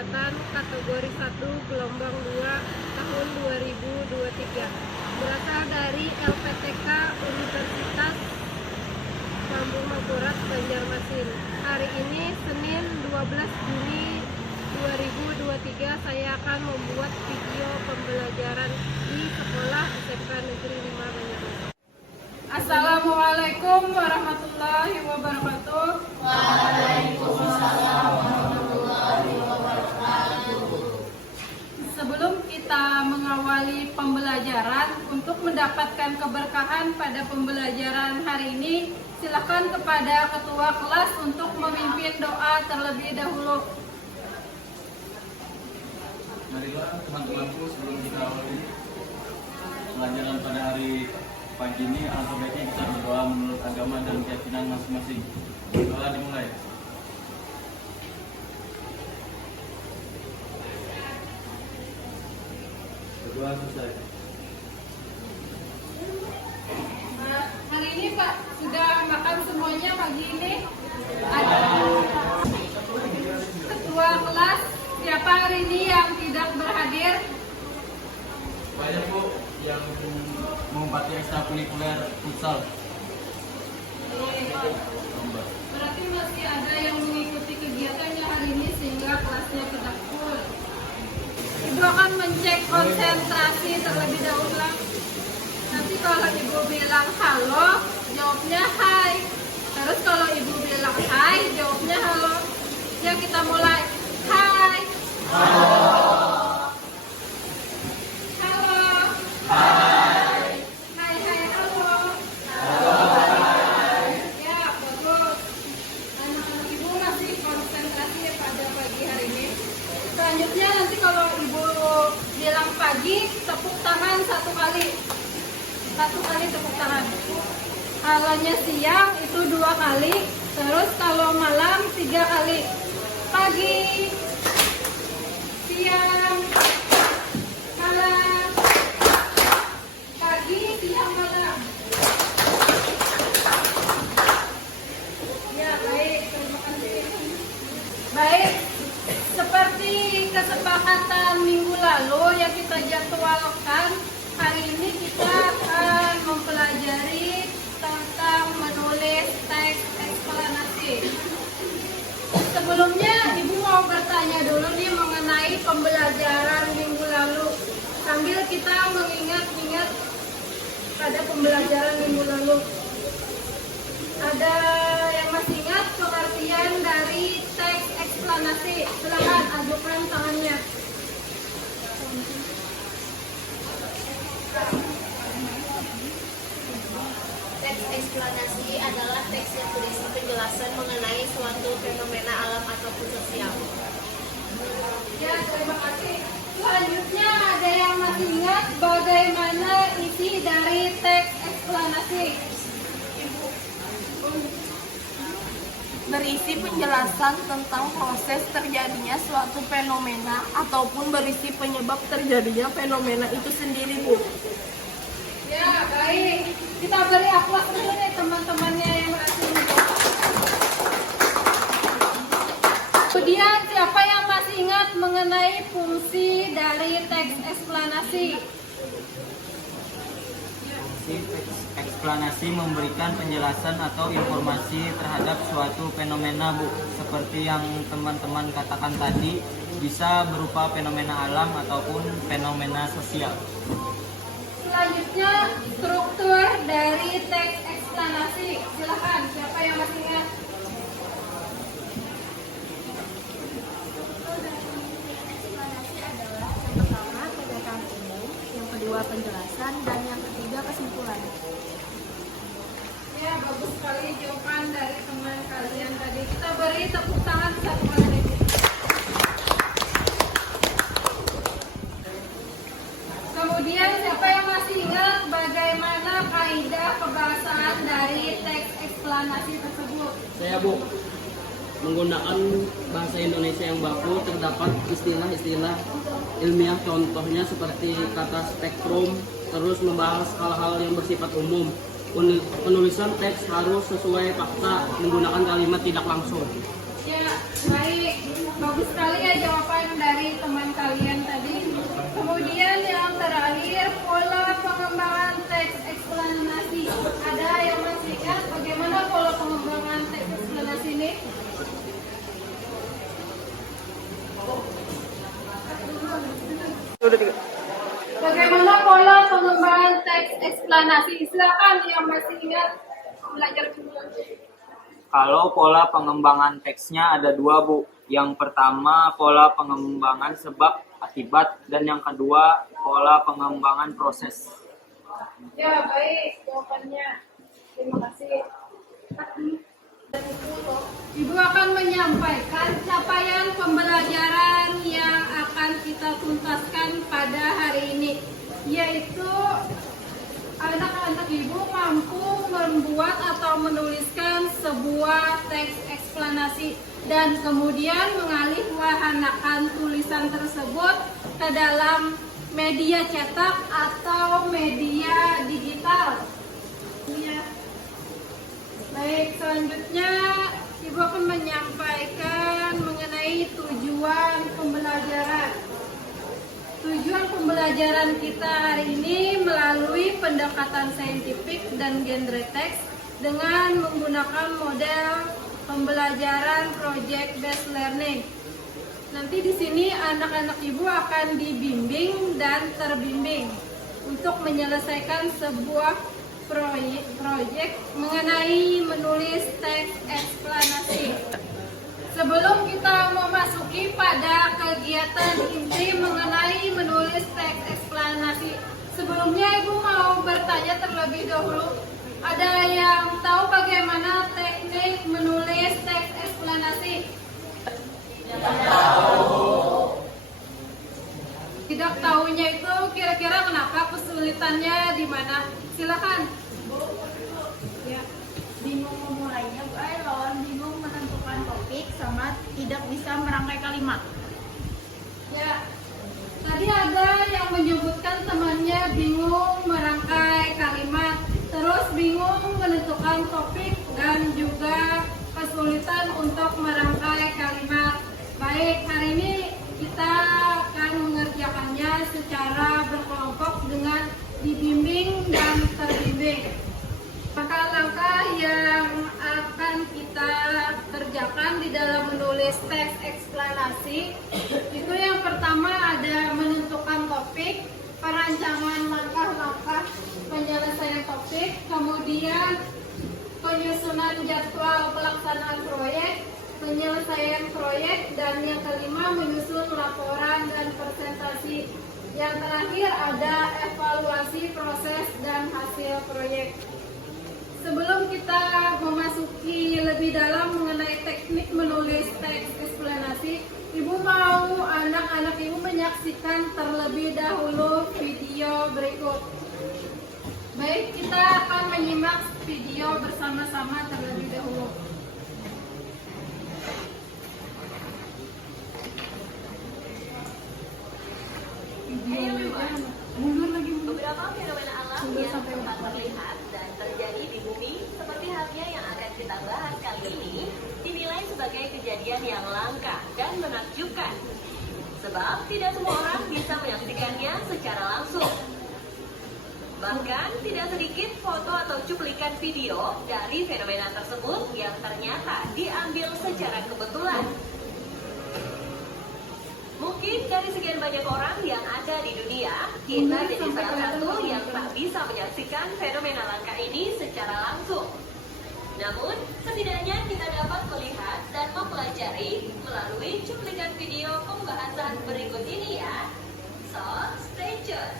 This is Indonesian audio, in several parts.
jabatan kategori 1 gelombang 2 tahun 2023. Berasal dari LPTK Universitas Lambung Mangkurat Banjarmasin. Hari ini Senin 12 Juni 2023 saya akan membuat video pembelajaran di sekolah SMK Negeri 5 Banjarmasin. Assalamualaikum warahmatullahi wabarakatuh. Waalaikumsalam warahmatullahi wabarakatuh. Sebelum kita mengawali pembelajaran, untuk mendapatkan keberkahan pada pembelajaran hari ini, silakan kepada ketua kelas untuk memimpin doa terlebih dahulu. Marilah teman-temanku, sebelum kita awali pelajaran pada hari pagi ini, alangkah baiknya kita berdoa menurut agama dan keyakinan masing-masing. Doa dimulai. Berdoa selesai. Hari ini Pak, sudah makan semuanya pagi ini? Ada ketua kelas, siapa hari ini yang tidak berhadir? Banyak Bu yang mengobati ekstrakurikuler futsal. Berarti masih ada yang mengikuti kegiatannya hari ini sehingga kelasnya tidak full. Ibu akan mencek konsentrasi terlebih dahulu. Nanti kalau ibu bilang halo, jawabnya hai. Terus kalau ibu bilang hai, jawabnya halo. Ya, kita mulai. Hai. Halo. Halo. Hai. Hai, hai, halo. Halo. Ya, bagus. Anak-anak ibu masih konsentrasi pada pagi hari ini. Selanjutnya nanti kalau ibu bilang pagi, tepuk tangan 1 kali. 1 kali tepuk tangan. Kalaunya siang itu 2 kali. Terus kalau malam 3 kali. Pagi, siang, malam. Pagi, siang, malam. Ya, baik. Terima kasih. Baik. Seperti kesepakatan minggu lalu yang kita jadwalkan, hari ini kita akan mempelajari tentang menulis teks eksplanasi. Sebelumnya Ibu mau bertanya dulu nih mengenai pembelajaran minggu lalu, sambil kita mengingat-ingat pada pembelajaran minggu lalu. Ada yang masih ingat pengertian dari teks eksplanasi? Silakan ajukan tangannya. Teks eksplanasi adalah teks yang berisi penjelasan mengenai suatu fenomena alam ataupun sosial. Ya, terima kasih. Selanjutnya ada yang masih ingat bagaimana isi dari teks eksplanasi? Berisi penjelasan tentang proses terjadinya suatu fenomena ataupun berisi penyebab terjadinya fenomena itu sendiri, Bu. Ya, baik. Kita beri aplaus dulu nih teman-temannya yang berhasil. Kemudian siapa yang masih ingat mengenai fungsi dari teks eksplanasi? Eksplanasi memberikan penjelasan atau informasi terhadap suatu fenomena, Bu. Seperti yang teman-teman katakan tadi, bisa berupa fenomena alam ataupun fenomena sosial. Selanjutnya, struktur dari teks eksplanasi. Silakan, siapa yang masih ingat? Eksplanasi adalah yang pertama pernyataan umum, yang kedua penjelasan, dan yang ketiga kesimpulan. Ya, bagus sekali jawaban dari teman kalian tadi. Kita beri tepuk tangan 1 kali. Kemudian siapa yang masih ingat bagaimana kaidah pembahasan dari teks eksplanasi tersebut? Saya, Bu, menggunakan bahasa Indonesia yang baku, terdapat istilah-istilah ilmiah, contohnya seperti kata spektrum, terus membahas hal-hal yang bersifat umum. Penulisan teks harus sesuai fakta, menggunakan kalimat tidak langsung. Ya, baik. Bagus sekali ya jawaban dari teman kalian tadi. Kemudian yang terakhir, pola pengembangan teks eksplanasi. Ada yang masih ingat bagaimana pola pengembangan teks eksplanasi ini? Bagaimana pola pengembangan teks eksplanasi? Silakan yang masih ingat belajar dulu. Kalau pola pengembangan teksnya ada dua, Bu. Yang pertama pola pengembangan sebab akibat, dan yang kedua pola pengembangan proses. Ya, baik jawabannya. Terima kasih. Ibu akan menyampaikan capaian pembelajaran yang akan kita tuntaskan pada hari ini, yaitu anak-anak ibu mampu membuat atau menuliskan sebuah teks eksplanasi dan kemudian mengalih wahanakan tulisan tersebut ke dalam media cetak atau media digital. Ya. Baik, selanjutnya Ibu akan menyampaikan mengenai tujuan pembelajaran. Tujuan pembelajaran kita hari ini melalui pendekatan saintifik dan genre teks dengan menggunakan model pembelajaran project based learning. Nanti di sini anak-anak ibu akan dibimbing dan terbimbing untuk menyelesaikan sebuah proyek mengenai menulis teks eksplanasi. Sebelum kita memasuki pada kegiatan inti mengenai menulis teks eksplanasi, sebelumnya Ibu mau bertanya terlebih dahulu, ada yang tahu bagaimana teknik menulis teks eksplanasi? Tidak tahunya itu kira-kira kenapa, kesulitannya di mana? Silakan. Ya, bingung memulainya, Bu. Lawan bingung menentukan topik sama tidak bisa merangkai kalimat. Ya, tadi ada yang menyebutkan temannya bingung merangkai kalimat, terus bingung menentukan topik, dan juga kesulitan untuk merangkai kalimat. Baik, hari ini kita akan mengerjakannya secara berkelompok dengan dibimbing dan terbimbing. Langkah-langkah yang akan kita kerjakan di dalam menulis teks eksplanasi itu yang pertama ada menentukan topik, perancangan langkah-langkah penyelesaian topik, kemudian penyusunan jadwal pelaksanaan proyek, penyelesaian proyek, dan yang kelima menyusun laporan dan presentasi. Yang terakhir ada evaluasi proses dan hasil proyek. Sebelum kita memasuki lebih dalam mengenai teknik menulis teks eksplanasi, Ibu mau anak-anak Ibu menyaksikan terlebih dahulu video berikut. Baik, kita akan menyimak video bersama-sama terlebih dahulu. Beberapa fenomena alam yang sempat terlihat dan terjadi di bumi seperti halnya yang akan kita bahas kali ini dinilai sebagai kejadian yang langka dan menakjubkan. Sebab tidak semua orang bisa menyaksikannya secara langsung. Bahkan tidak sedikit foto atau cuplikan video dari fenomena tersebut yang ternyata diambil secara kebetulan. Mungkin dari sekian banyak orang yang ada di dunia, kita jadi salah satu yang tak bisa menyaksikan fenomena langka ini secara langsung. Namun, setidaknya kita dapat melihat dan mempelajari melalui cuplikan video pembahasan berikut ini ya. So, stay tune.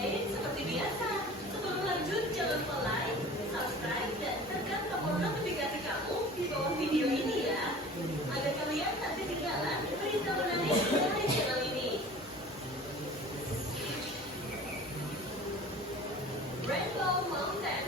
Seperti biasa, sebelum lanjut jangan lupa like, subscribe, dan tekan tombol notifikasi kamu di bawah video ini ya, agar kalian tak ketinggalan berita menarik dari channel ini. Rainbow Mountain.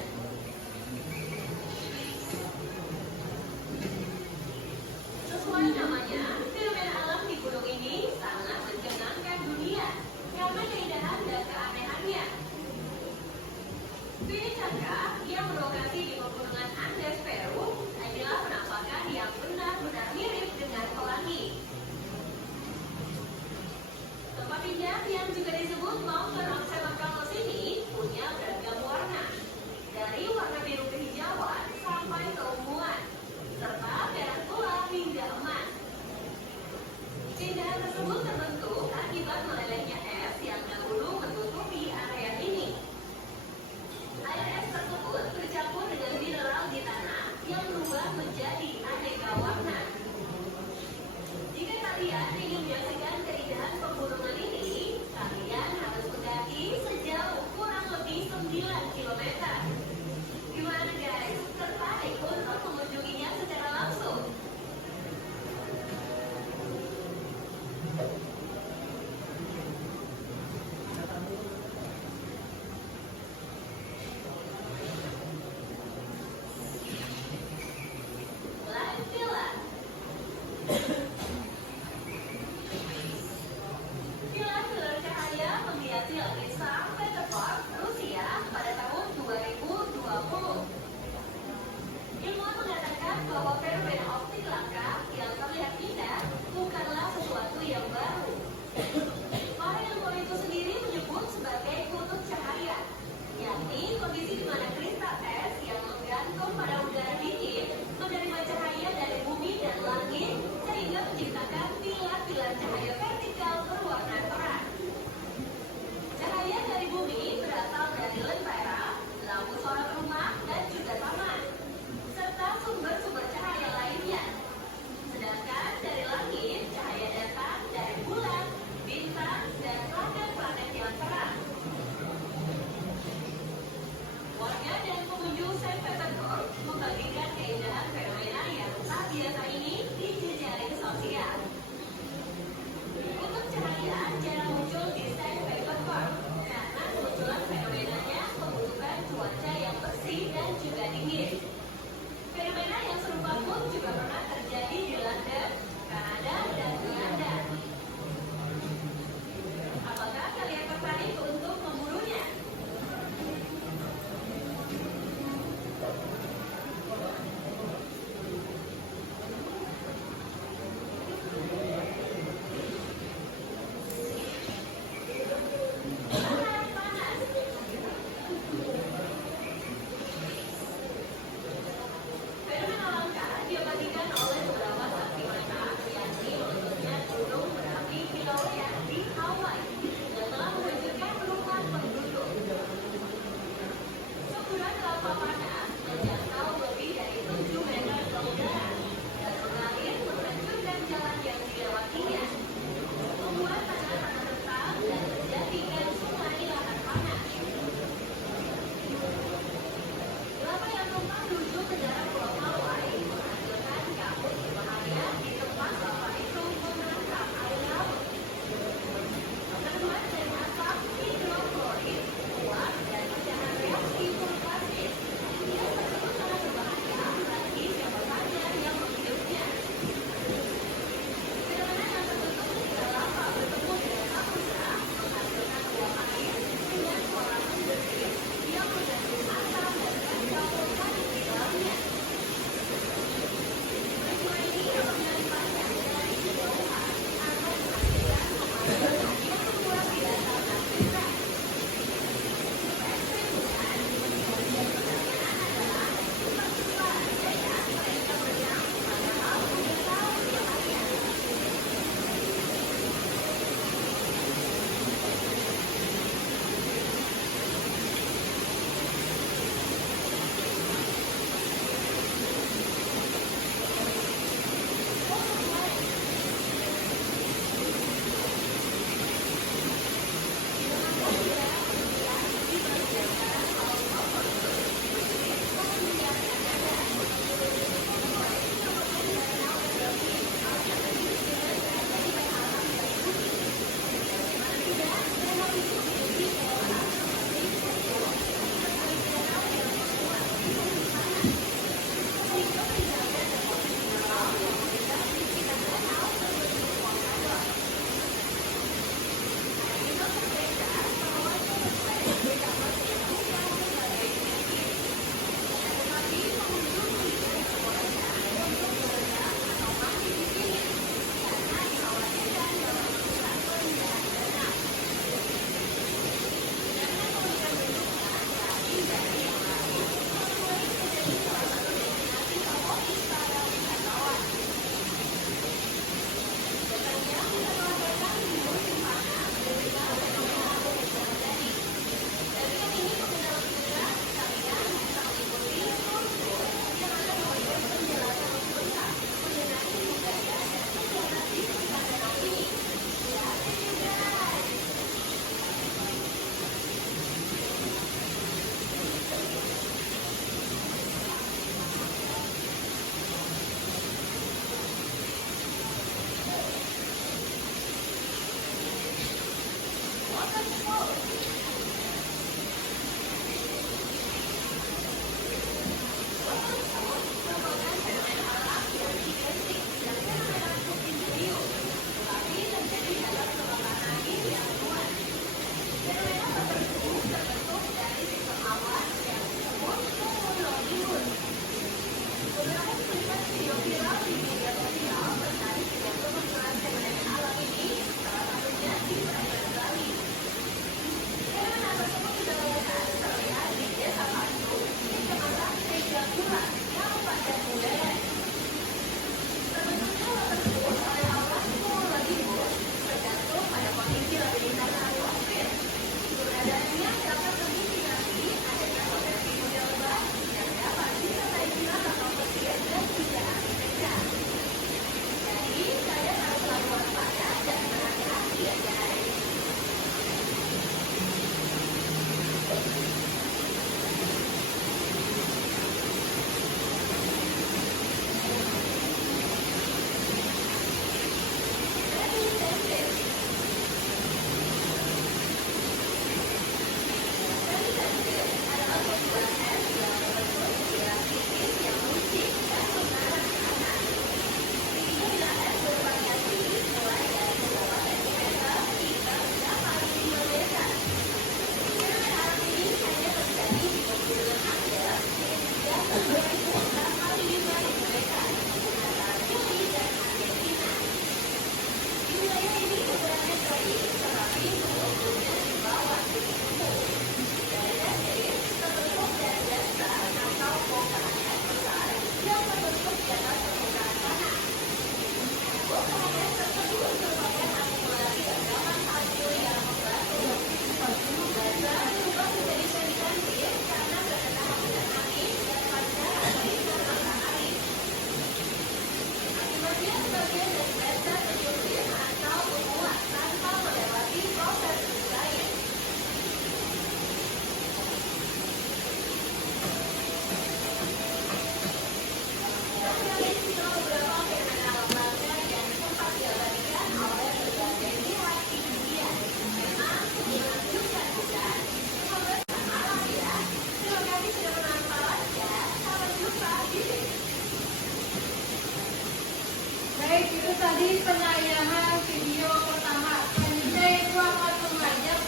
Baik, itu tadi penayangan video pertama. Selanjutnya Ibu akan mengajak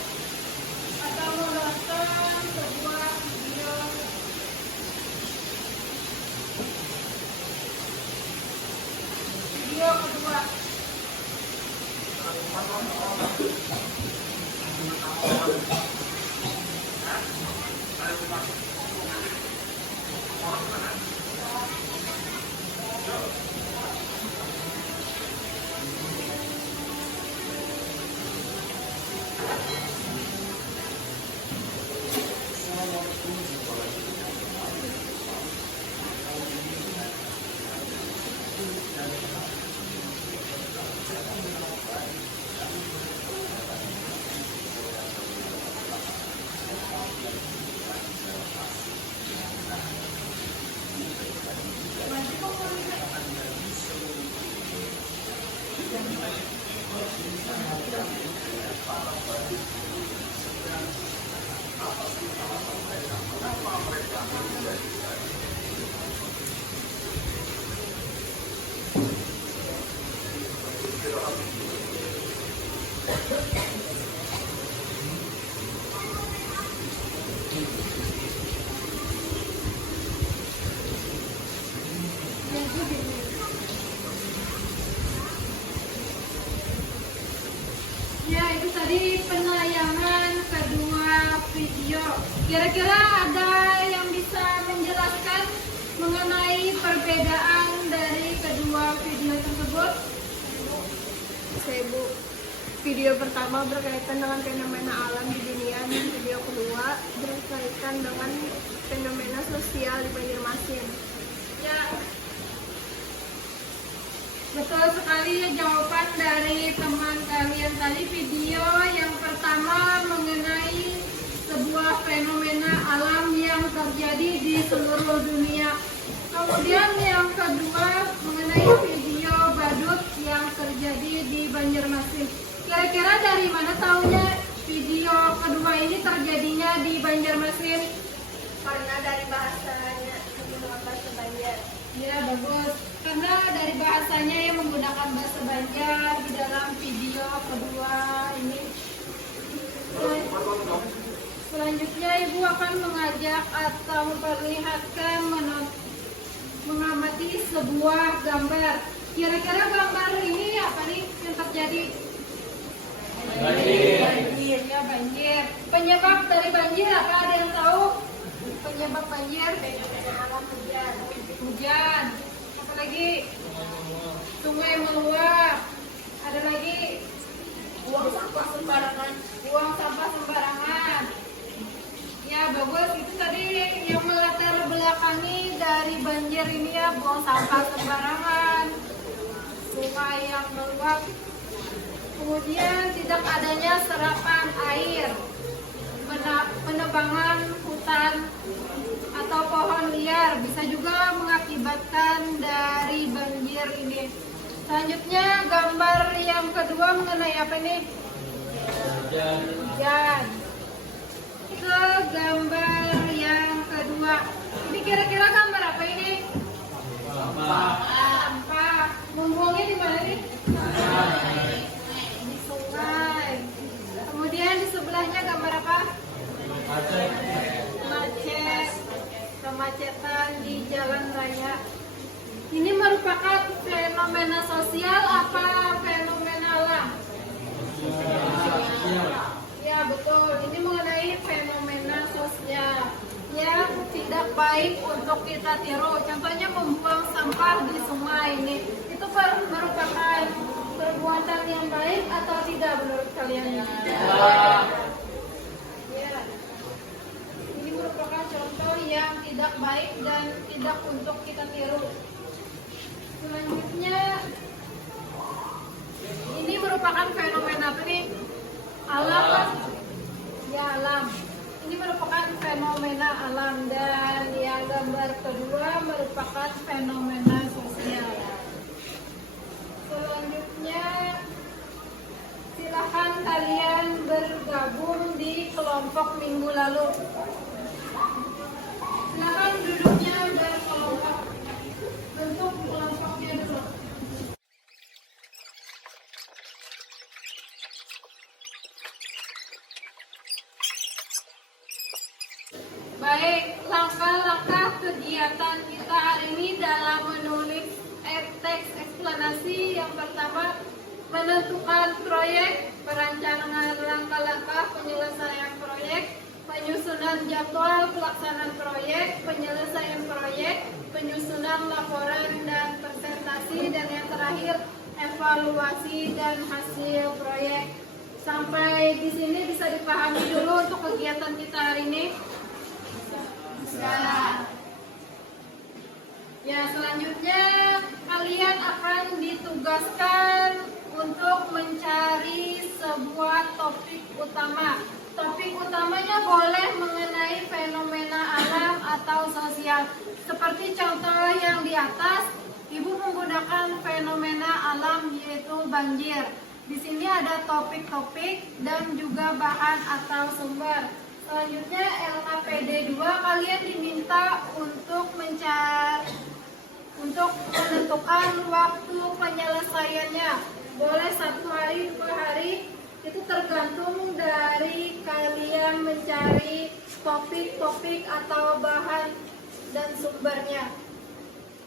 atau menonton sebuah video kedua. Ya, itu tadi penayangan kedua video. Kira-kira ada yang bisa menjelaskan mengenai perbedaan dari kedua video tersebut? Saya Bu, video pertama berkaitan dengan fenomena alam di dunia dan video kedua berkaitan dengan fenomena sosial di Banjarmasin. Ya, betul sekali jawaban dari teman kalian tadi. Video yang pertama mengenai sebuah fenomena alam yang terjadi di seluruh dunia. Kemudian yang kedua mengenai video badut yang terjadi di Banjarmasin. Kira-kira dari mana tahunya video kedua ini terjadinya di Banjarmasin? Karena dari bahasanya menggunakan bahasa Banjar. Ya, bagus. Karena dari bahasanya yang menggunakan bahasa Banjar di dalam video kedua ini. Selanjutnya Ibu akan mengajak atau memperlihatkan mengamati sebuah gambar. Kira-kira gambar ini apa nih yang terjadi? Banjir. Ya, banjir. Penyebab dari banjir apa? Ada yang tahu? Penyebab banjir? Hujan. Hujan. Apa lagi? Sungai meluap. Ada lagi? Buang sampah sembarangan. Buang sampah sembarangan. Ya, bagus. Itu tadi yang melatar belakangi dari banjir ini ya, buang sampah sembarangan, sungai yang meluap, kemudian tidak adanya serapan air, penebangan hutan atau pohon liar bisa juga mengakibatkan dari banjir ini. Selanjutnya gambar yang kedua mengenai apa nih? Hujan. Ke gambar yang kedua. Ini kira-kira gambar apa ini? Sampah. Membuangnya di mana nih? Di sungai. Kemudian di sebelahnya gambar apa? Macet. Kemacetan di jalan raya. Ini merupakan fenomena sosial apa fenomena alam? Ya, betul. Ini mengenai fenomena sosial yang tidak baik untuk kita tiru. Contohnya membuang sampah di sungai ini. Itu merupakan perbuatan yang baik atau tidak menurut kalian? Ya. Ini merupakan contoh yang tidak baik dan tidak untuk kita tiru. Selanjutnya, ini merupakan fenomena apa nih? Alam. Ya, alam. Ini merupakan fenomena alam dan yang gambar kedua merupakan fenomena sosial. Selanjutnya, silakan kalian bergabung di kelompok minggu lalu. Silakan duduknya berkelompok. Bentuk kelompoknya dulu. dalam menulis teks eksplanasi. Yang pertama, menentukan proyek, perencanaan langkah-langkah penyelesaian proyek, penyusunan jadwal pelaksanaan proyek, penyelesaian proyek, penyusunan laporan dan presentasi, dan yang terakhir evaluasi dan hasil proyek. Sampai di sini bisa dipahami dulu untuk kegiatan kita hari ini. Bisa. Ya, selanjutnya kalian akan ditugaskan untuk mencari sebuah topik utama. Topik utamanya boleh mengenai fenomena alam atau sosial. Seperti contoh yang di atas, Ibu menggunakan fenomena alam yaitu banjir. Di sini ada topik-topik dan juga bahan atau sumber. Selanjutnya LKPD 2 kalian diminta untuk menentukan waktu penyelesaiannya. Boleh 1 hari, 2 hari, itu tergantung dari kalian mencari topik-topik atau bahan dan sumbernya.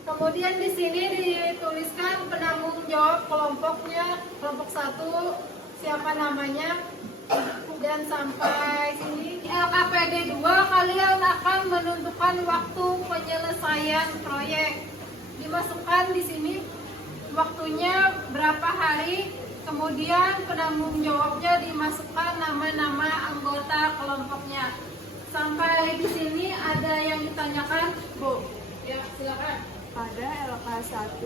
Kemudian di sini dituliskan penanggung jawab kelompoknya, kelompok 1, siapa namanya, dan sampai sini LKPD 2 kalian akan menentukan waktu penyelesaian proyek. Dimasukkan di sini waktunya berapa hari, kemudian penanggung jawabnya dimasukkan nama-nama anggota kelompoknya. Sampai di sini ada yang ditanyakan, Bu? Ya, silakan. Pada LK 1.1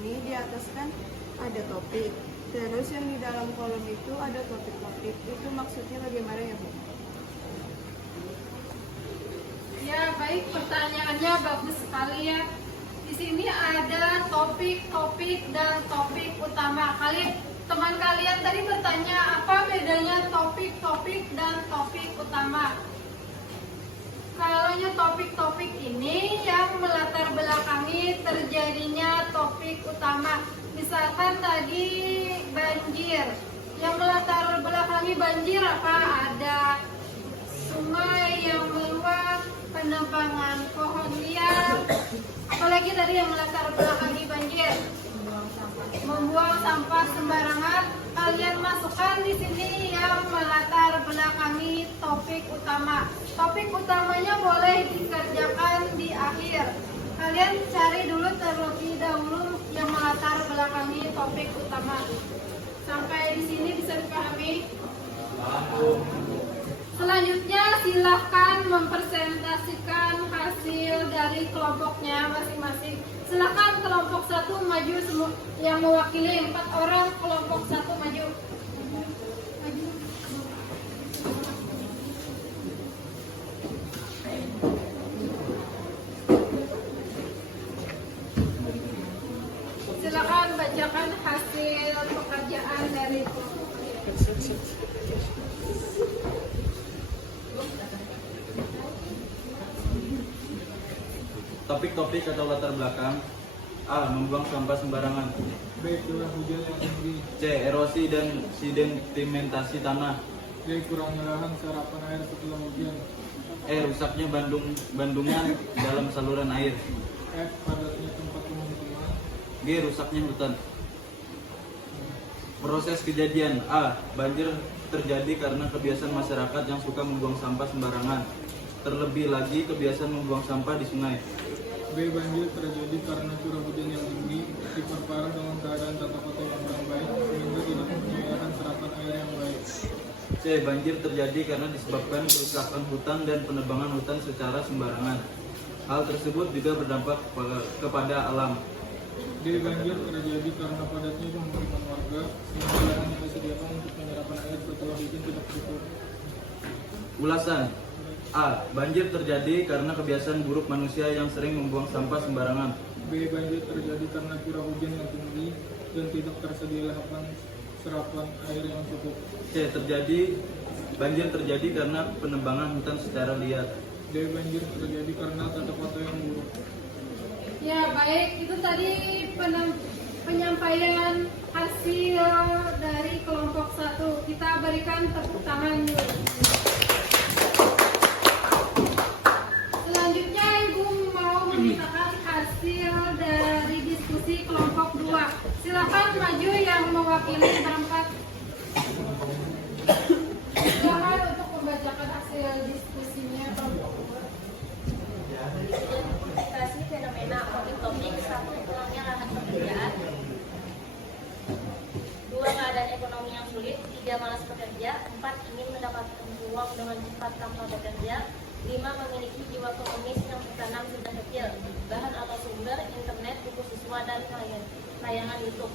ini di atas kan ada topik. Terus yang di dalam kolom itu ada topik-topik. Itu maksudnya bagaimana ya, Bu? Ya, baik, pertanyaannya bagus sekali ya. Di sini ada topik-topik dan topik utama. Teman kalian tadi bertanya apa bedanya topik-topik dan topik utama. Kalau topik-topik ini yang melatar belakangi terjadinya topik utama. Misalkan tadi banjir. Yang melatar belakangi banjir apa? Ada sungai yang meluap, penebangan pohon liar. Apalagi tadi yang melatar belakangi banjir? Membuang sampah sembarangan. Kalian masukkan di sini yang melatar belakangi topik utama. Topik utamanya boleh dikerjakan di akhir. Kalian cari dulu terlebih dahulu yang melatar belakangi topik utama. Sampai di sini bisa dipahami? Selanjutnya silahkan mempresentasikan hasil dari kelompoknya masing-masing. Silakan kelompok 1 maju semua, yang mewakili 4 orang, kelompok 1 maju. Silakan bacakan hasil pekerjaan dari kelompok. Topik-topik atau latar belakang. A. Membuang sampah sembarangan. B. Curah hujan yang tinggi. C. Erosi dan sedimentasi tanah. D. Kurangnya lahan serapan air setelah hujan. E. Rusaknya bandungan dalam saluran air. F. Padatnya tempat pemukiman. G. Rusaknya hutan. Proses kejadian. A. Banjir terjadi karena kebiasaan masyarakat yang suka membuang sampah sembarangan. Terlebih lagi kebiasaan membuang sampah di sungai. B. Banjir terjadi karena curah hujan yang tinggi diperparah dengan keadaan tata kota yang kurang baik sehingga tidak mempunyai serapan air yang baik. C. Banjir terjadi karena disebabkan kerusakan hutan dan penebangan hutan secara sembarangan. Hal tersebut juga berdampak kepada alam. D. Banjir terjadi karena padatnya pemukiman warga sehingga lahan yang disediakan untuk penyerapan air setelah hujan tidak cukup. Ulasan. A. Banjir terjadi karena kebiasaan buruk manusia yang sering membuang sampah sembarangan. B. Banjir terjadi karena curah hujan yang tinggi dan tidak tersedia serapan air yang cukup. C. Banjir terjadi karena penebangan hutan secara liar. D. Banjir terjadi karena tata kota yang buruk. Ya, baik, itu tadi penyampaian hasil dari kelompok 1. Kita berikan tepuk tangan dulu. Selanjutnya Ibu mau memintakan hasil mewakili berempat. Silakan untuk membacakan hasil diskusinya. Identifikasi fenomena topik-topik. 1. Kurangnya lahan pekerjaan. 2. Keadaan ekonomi yang sulit. 3. Malas bekerja. 4. Ingin mendapatkan uang dengan cepat tanpa bekerja. 5. Memiliki jiwa pengemis yang tertanam sejak kecil. Bahan atau sumber: internet, buku siswa, dan tayangan YouTube.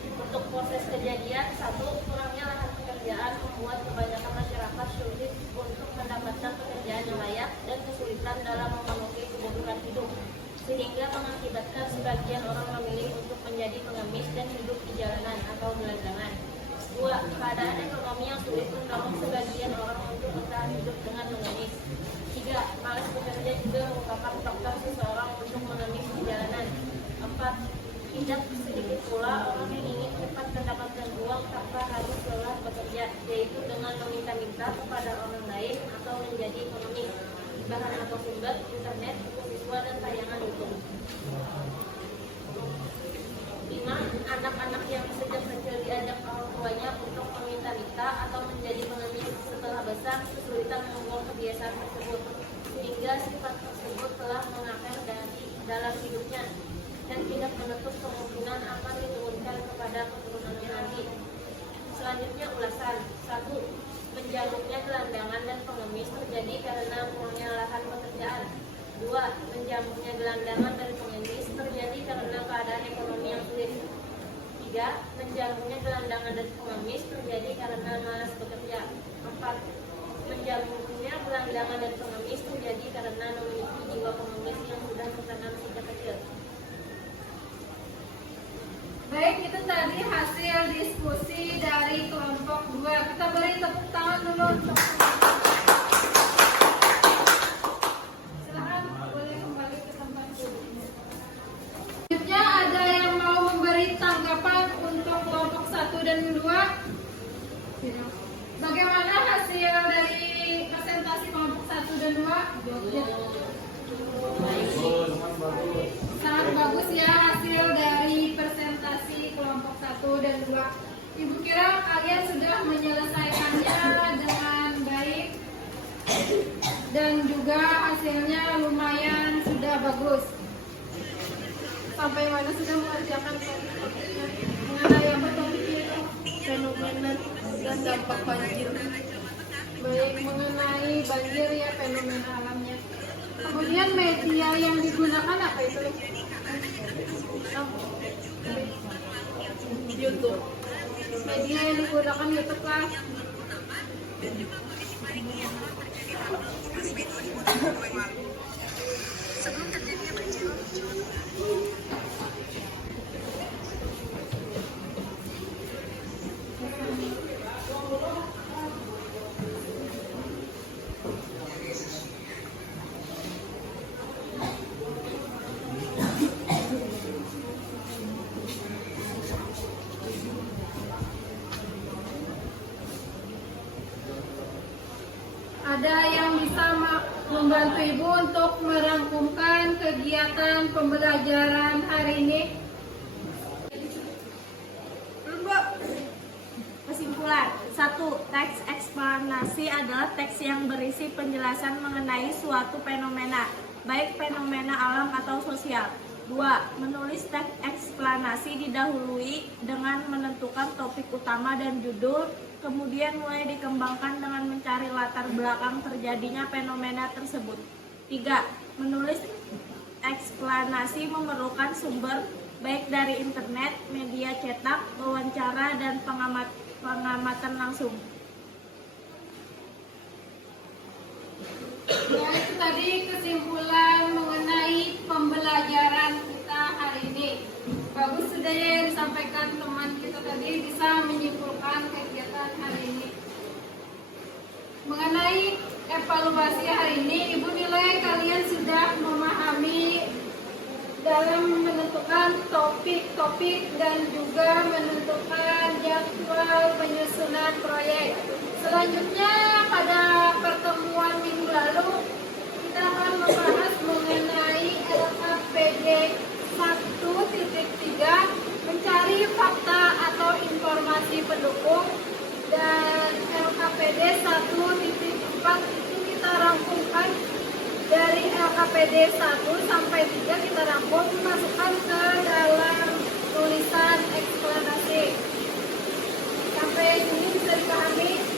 Untuk proses kejadian: 1. Kurangnya lahan pekerjaan membuat kebanyakan masyarakat sulit untuk mendapatkan pekerjaan yang layak dan kesulitan dalam memenuhi kebutuhan hidup, sehingga mengakibatkan sebagian orang memilih untuk menjadi pengemis dan hidup di jalanan atau gelandangan. 2. Keadaan ekonomi yang sulit mendorong sebagian orang untuk bertahan hidup dengan mengemis. 3. Malas bekerja juga merupakan faktor seseorang untuk mengemis di jalanan. 4. Tidak sedikit pula orang yang ingin cepat mendapatkan uang tanpa harus lelah bekerja, yaitu dengan meminta-minta kepada orang lain atau menjadi pengemis. Bahan atau sumber: internet, buku siswa, dan tayangan YouTube. 5. Anak-anak yang sejak kecil diajak orang tuanya untuk meminta-minta atau menjadi pengemis setelah besar kesulitan mengubah kebiasaan tersebut, sehingga sifat tersebut telah mengakar dalam hidupnya dan tidak menutup kemungkinan akan diturunkan kepada keturunannya nanti. Selanjutnya ulasan. 1. Menjaluknya gelandangan dan pengemis terjadi karena kurangnya lahan pekerjaan. 2. Menjamuknya gelandangan dan pengemis terjadi karena keadaan ekonomi yang sulit. 3. Menjamuknya gelandangan dan pengemis terjadi karena malas bekerja. 4. Menjamuknya gelandangan dan pengemis terjadi karena memiliki jiwa pengemis yang sudah tertanam sejak kecil. Baik, itu tadi hasil diskusi dari kelompok 2. Kita beri tepuk tangan dulu untuk silakan boleh kembali ke tempat duduknya. Selanjutnya ada yang mau memberi tanggapan untuk kelompok 1 dan 2. Bagaimana hasil dari presentasi kelompok 1 dan 2? Sangat bagus ya hasil dari presentasi kelompok 1 dan 2. Ibu kira kalian sudah menyelesaikannya dengan baik dan juga hasilnya lumayan sudah bagus. Sampai mana sudah mengerjakan topik-topiknya mengenai apa topiknya itu? Fenomena dan dampak banjir. Baik, mengenai banjir ya, fenomena alamnya. Kemudian media yang digunakan apa itu? YouTube. Media yang digunakan YouTube lah. Ada yang bisa membantu Ibu untuk merangkumkan kegiatan pembelajaran hari ini? Kesimpulan. 1. Teks eksplanasi adalah teks yang berisi penjelasan mengenai suatu fenomena, baik fenomena alam atau sosial. 2. Menulis teks eksplanasi didahului dengan menentukan topik utama dan judul, kemudian mulai dikembangkan dengan mencari latar belakang terjadinya fenomena tersebut. 3. Menulis eksplanasi memerlukan sumber baik dari internet, media cetak, wawancara, dan pengamatan langsung. Ya, itu tadi kesimpulan mengenai pembelajaran kita hari ini. Bagus sudah ya yang disampaikan teman kita tadi, bisa menyimpulkan kegiatan hari ini. Mengenai evaluasi hari ini, Ibu nilai kalian sudah memahami dalam menentukan topik-topik dan juga menentukan jadwal penyusunan proyek. Selanjutnya pada pertemuan minggu lalu kita akan membahas mengenai LKPD 1.3 mencari fakta atau informasi LKPD 1 sampai 3 kita rangkum, masukkan ke dalam tulisan eksplanasi. Sampai sini bisa dipahami?